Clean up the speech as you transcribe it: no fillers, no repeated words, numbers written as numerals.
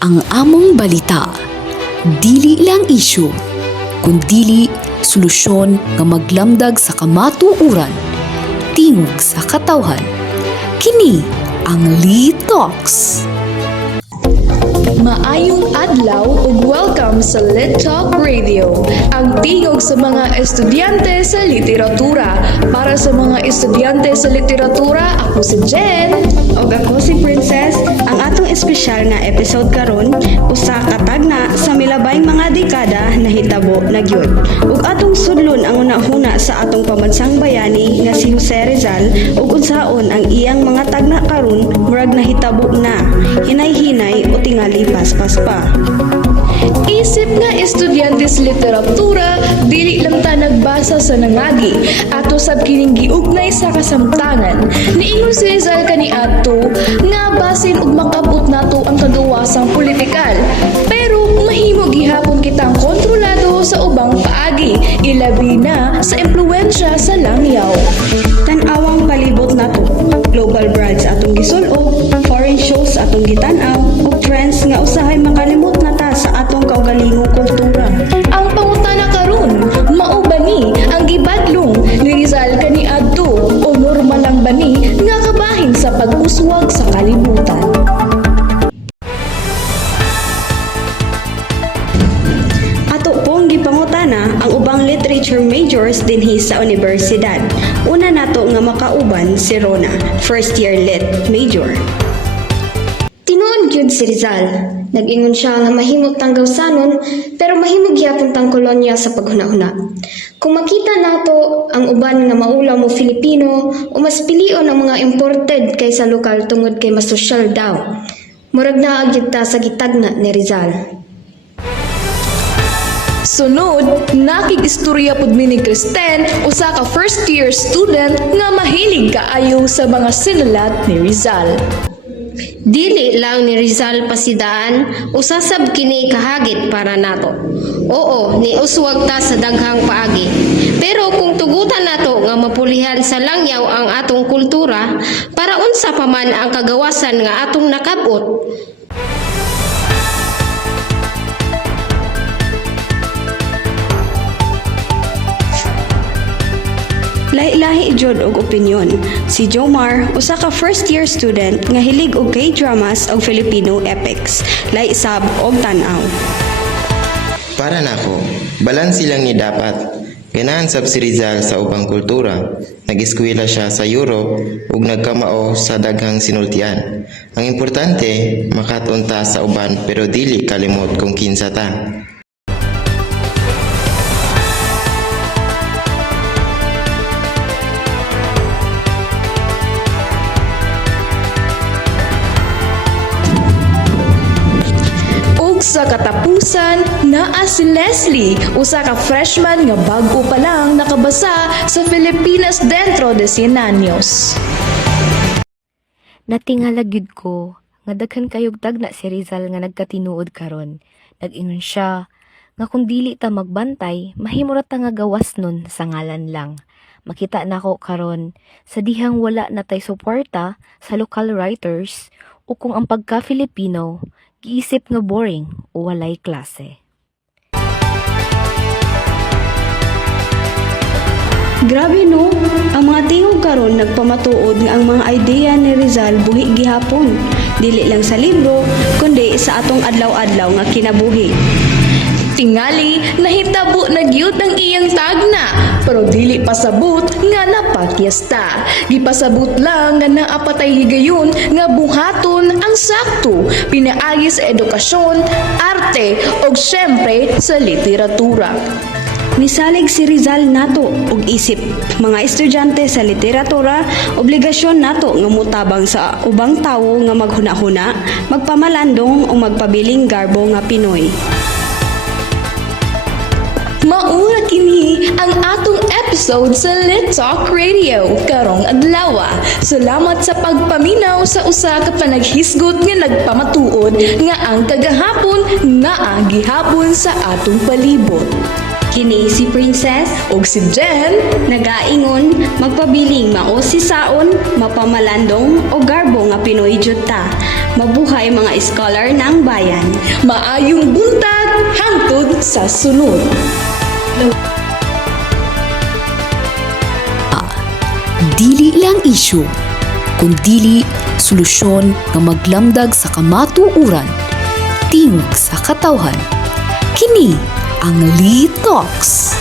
Ang among balita, dili lang isyu, kundili solusyon nga maglamdag sa kamatuuran, tingog sa katawhan. Kini ang Lee Talks. Maayong adlaw ug welcome sa Lit Talk Radio, ang tingog sa mga estudyante sa literatura. Para sa mga estudyante sa literatura, ako si Jen. Og ako si Princess. Ang atong espesyal na episode karon usa ka tagna sa milabayng mga dekada na hitabo na gyud. Ug atong sudlon ang una-huna sa atong pamansang bayani nga si Jose Rizal ug unsaon ang iyang mga tagna karon murag nahitabo na, hinay-hinay o tingali paspas pa. Isip nga estudyante sa literatura, dili lang ta nagbasa sa nangagi, ato sab kining giugnay sa kasamtangan. Niingon si Rizal kaniadto nga basin ug makabot nato ang kagawasang politikal. Pero mahimo gihapon kitang kontrolado sa ubang paagi, ilabi na sa impluwensya sa langyaw. Tan-awang palibot nato, global brands atong gisul-og, foreign shows atong gitan-aw, ug trends nga usahay makalimot na ta sa atong kaugalingong kultura. Ang pangutana karon, mao ba ni ang gibadlong ni Rizal kaniadto o normal lang ba ni nga kabahin sa pag-uswag sa kalibutan? Ato pong gipangutana ang ubang literature majors dinhi sa universidad. Una nato nga makauban si Rona, first year lit major. Tinuod gyud si Rizal. Nag-ingon siya nga mahimot tang gawsanon pero mahimog gyapon tang kolonya sa paghuna-huna. Kung makita nato ang uban nga maulaw mo Filipino o mas pilion ang mga imported kaysa lokal tungod kay mas sosyal daw. Murag naa gyud ta sa gitagna ni Rizal. Sunod, nakig-istorya pud mi ni Kristen, usa ka first year student nga mahilig kaayo sa mga sinulat ni Rizal. Dili lang ni Rizal pasidaan, usasab kini kahagit para nato. Oo, ni uswag ta sa daghang paagi. Pero kung tugutan nato nga mapulihan sa langyaw ang atong kultura, para unsa pa man ang kagawasan nga atong nakabot. Lahi-lahi jud og opinyon. Si Jomar, usa ka first year student nga hilig og K-dramas og Filipino epics, lay sab og tan-aw. Para nako, balansi lang ni dapat. Ganahan sab si Rizal sa ubang kultura. Nag-eskwela siya sa Europe ug nagkamao sa daghang sinultian. Ang importante, makatunta sa uban pero dili kalimot kung kinsa ta. Sa katapusan, naa si Leslie, usa ka freshman nga bag-o pa lang nakabasa sa Filipinas dentro de 100 anyos. Natingala gyud ko nga daghan kayog tagna si Rizal nga nagkatinuod karon. Nag-ingon siya nga kung dili ta magbantay, mahimo ra ta nga gawas nun sa ngalan lang. Makita nako karon sa dihang wala na tay suporta sa local writers o kung ang pagka-Filipino giisip nga boring o walay klase. Grabe no, ang mga tingog karon nagpamatuod nga ang mga ideya ni Rizal buhi gihapon. Dili lang sa libro, kundi sa atong adlaw-adlaw nga kinabuhi. Tingali, nahitabo na gyud ang iyang tagna, pero dili pasabot nga napakyesta. Di pasabot lang nga naapatay higayon nga buhaton ang sakto, pinaagi sa edukasyon, arte, ug syempre sa literatura. Misalig si Rizal nato og isip. Mga estudyante sa literatura, obligasyon nato nga mutabang sa ubang tawo nga maghuna-huna, magpamalandong o magpabiling garbo nga Pinoy. Maura kini ang atong episode sa Lit Talk Radio karong adlaw. Salamat sa pagpaminaw sa usa ka panaghisgot nga nagpamatuod nga ang kagahapon naa gihapon sa atong palibot. Kini si Princess Og si Jen, nagaingon magpabiling mao si saon, mapamalandong o garbo nga Pinoy jud ta. Mabuhay mga scholar ng bayan. maayong buntag hangtod sa sunod. Dili lang isyu, kundili solusyon nga maglamdag sa kamatuuran, tingog sa katawhan. Kini ang Lee Talks.